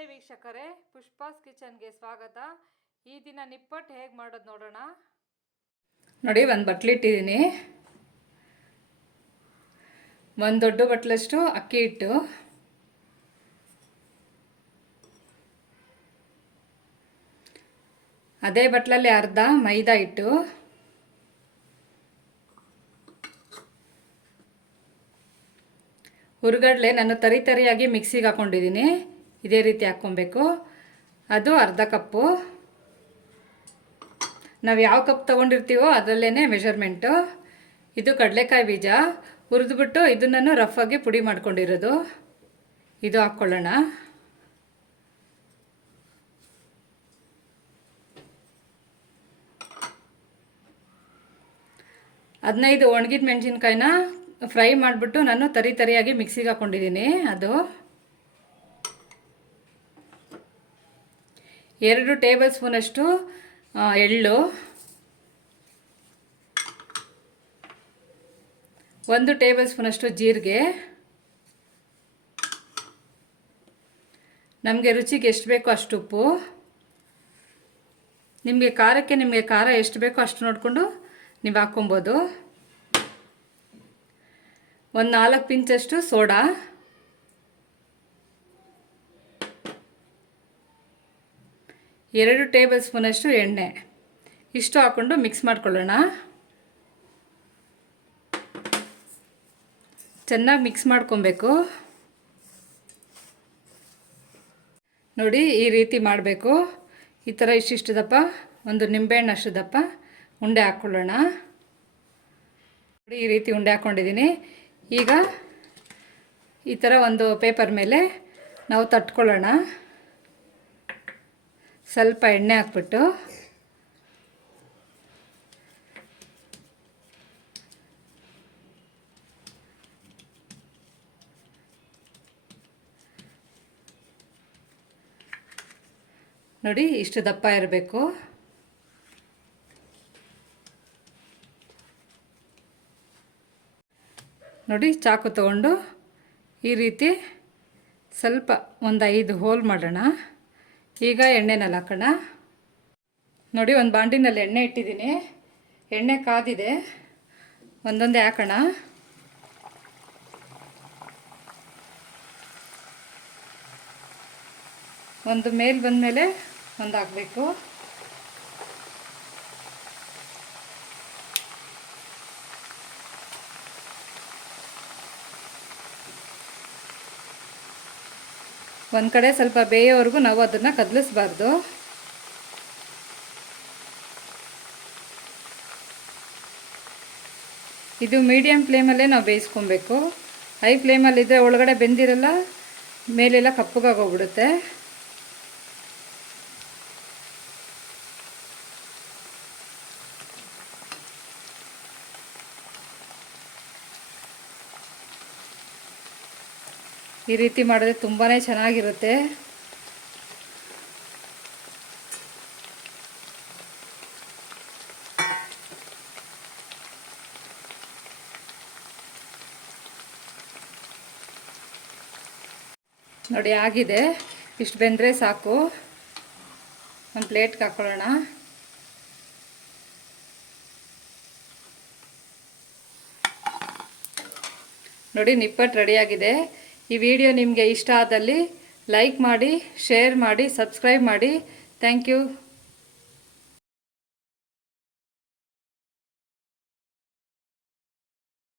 ನಮಸ್ತೆ ವೀಕ್ಷಕರೇ, ಪುಷ್ಪಾಸ್ ಕಿಚನ್ಗೆ ಸ್ವಾಗತ. ಈ ದಿನ ನಿಪ್ಪಟ್ಟು ಹೇಗೆ ಮಾಡೋದು ನೋಡೋಣ. ನೋಡಿ, ಒಂದು ಬಟ್ಲಿಟ್ಟಿದ್ದೀನಿ. ಒಂದು ದೊಡ್ಡ ಬಟ್ಲಷ್ಟು ಅಕ್ಕಿ ಹಿಟ್ಟು, ಅದೇ ಬಟ್ಲಲ್ಲಿ ಅರ್ಧ ಮೈದಾ ಹಿಟ್ಟು, ಹುರ್ಗಡ್ಲೆ ನಾನು ತರಿಯಾಗಿ ಮಿಕ್ಸಿಗೆ ಹಾಕ್ಕೊಂಡಿದ್ದೀನಿ. ಇದೇ ರೀತಿ ಹಾಕ್ಕೊಬೇಕು. ಅದು ಅರ್ಧ ಕಪ್ಪು. ನಾವು ಯಾವ ಕಪ್ ತೊಗೊಂಡಿರ್ತೀವೋ ಅದರಲ್ಲೇ ಮೆಷರ್ಮೆಂಟು. ಇದು ಕಡಲೆಕಾಯಿ ಬೀಜ ಹುರಿದ್ಬಿಟ್ಟು ಇದನ್ನು ರಫಾಗಿ ಪುಡಿ ಮಾಡ್ಕೊಂಡಿರೋದು. ಇದು ಹಾಕ್ಕೊಳ್ಳೋಣ. ಹದಿನೈದು ಒಣಗಿದ ಮೆಣಸಿನ್ಕಾಯಿನ ಫ್ರೈ ಮಾಡಿಬಿಟ್ಟು ನಾನು ತರಿಯಾಗಿ ಮಿಕ್ಸಿಗೆ ಹಾಕ್ಕೊಂಡಿದ್ದೀನಿ. ಅದು 2 ಟೇಬಲ್ ಸ್ಪೂನಷ್ಟು ಎಳ್ಳು, 1 ಟೇಬಲ್ ಸ್ಪೂನಷ್ಟು ಜೀರಿಗೆ, ನಮಗೆ ರುಚಿಗೆ ಎಷ್ಟು ಬೇಕೋ ಅಷ್ಟು ಉಪ್ಪು. ನಿಮಗೆ ಖಾರ ಎಷ್ಟು ಬೇಕೋ ಅಷ್ಟು ನೋಡಿಕೊಂಡು ನೀವು ಹಾಕ್ಕೊಬೋದು. 1 4 ಪಿಂಚಷ್ಟು ಸೋಡಾ, 2 ಟೇಬಲ್ ಸ್ಪೂನಷ್ಟು ಎಣ್ಣೆ. ಇಷ್ಟು ಹಾಕ್ಕೊಂಡು ಮಿಕ್ಸ್ ಮಾಡ್ಕೊಳ್ಳೋಣ. ಚೆನ್ನಾಗಿ ಮಿಕ್ಸ್ ಮಾಡ್ಕೊಬೇಕು. ನೋಡಿ, ಈ ರೀತಿ ಮಾಡಬೇಕು. ಈ ಥರ ಇಷ್ಟಿಷ್ಟು ದಪ್ಪ, ಒಂದು ನಿಂಬೆಹಣ್ಣು ಅಷ್ಟು ದಪ್ಪ ಉಂಡೆ ಹಾಕ್ಕೊಳ್ಳೋಣ. ನೋಡಿ, ಈ ರೀತಿ ಉಂಡೆ ಹಾಕ್ಕೊಂಡಿದ್ದೀನಿ. ಈಗ ಈ ಥರ ಒಂದು ಪೇಪರ್ ಮೇಲೆ ನಾವು ತಟ್ಕೊಳ್ಳೋಣ. ಸ್ವಲ್ಪ ಎಣ್ಣೆ ಹಾಕ್ಬಿಟ್ಟು ನೋಡಿ, ಇಷ್ಟು ದಪ್ಪ ಇರಬೇಕು. ನೋಡಿ, ಚಾಕು ತಗೊಂಡು ಈ ರೀತಿ ಸ್ವಲ್ಪ ಒಂದು 5 ಹೋಲ್ ಮಾಡೋಣ. ಈಗ ಎಣ್ಣೆನಲ್ಲಿ ಹಾಕೋಣ. ನೋಡಿ, ಒಂದು ಬಾಂಡಿನಲ್ಲಿ ಎಣ್ಣೆ ಇಟ್ಟಿದ್ದೀನಿ. ಎಣ್ಣೆ ಕಾದಿದೆ. ಒಂದೊಂದೇ ಹಾಕೋಣ. ಒಂದು ಮೇಲೆ ಬಂದಮೇಲೆ ಒಂದು ಹಾಕಬೇಕು. ಒಂದು ಕಡೆ ಸ್ವಲ್ಪ ಬೇಯೋವರೆಗೂ ನಾವು ಅದನ್ನು ಕದಲಿಸ್ಬಾರ್ದು. ಇದು ಮೀಡಿಯಮ್ ಫ್ಲೇಮಲ್ಲೇ ನಾವು ಬೇಯಿಸ್ಕೊಬೇಕು. ಹೈ ಫ್ಲೇಮಲ್ಲಿದ್ದರೆ ಒಳಗಡೆ ಬೆಂದಿರಲ್ಲ, ಮೇಲೆಲ್ಲ ಕಪ್ಪಗಾಗೋಗ್ಬಿಡುತ್ತೆ. ಈ ರೀತಿ ಮಾಡಿದ್ರೆ ತುಂಬಾ ಚೆನ್ನಾಗಿರುತ್ತೆ. ನೋಡಿ, ಆಗಿದೆ. ಇಷ್ಟು ಬೆಂದರೆ ಸಾಕು. ಒಂದು ಪ್ಲೇಟ್ಗೆ ಹಾಕ್ಕೊಳ್ಳೋಣ. ನೋಡಿ, ನಿಪ್ಪಟ್ಟು ರೆಡಿಯಾಗಿದೆ. ಈ ವಿಡಿಯೋ ನಿಮಗೆ ಇಷ್ಟ ಆದಲ್ಲಿ ಲೈಕ್ ಮಾಡಿ, ಶೇರ್ ಮಾಡಿ, ಸಬ್ಸ್ಕ್ರೈಬ್ ಮಾಡಿ. Thank you.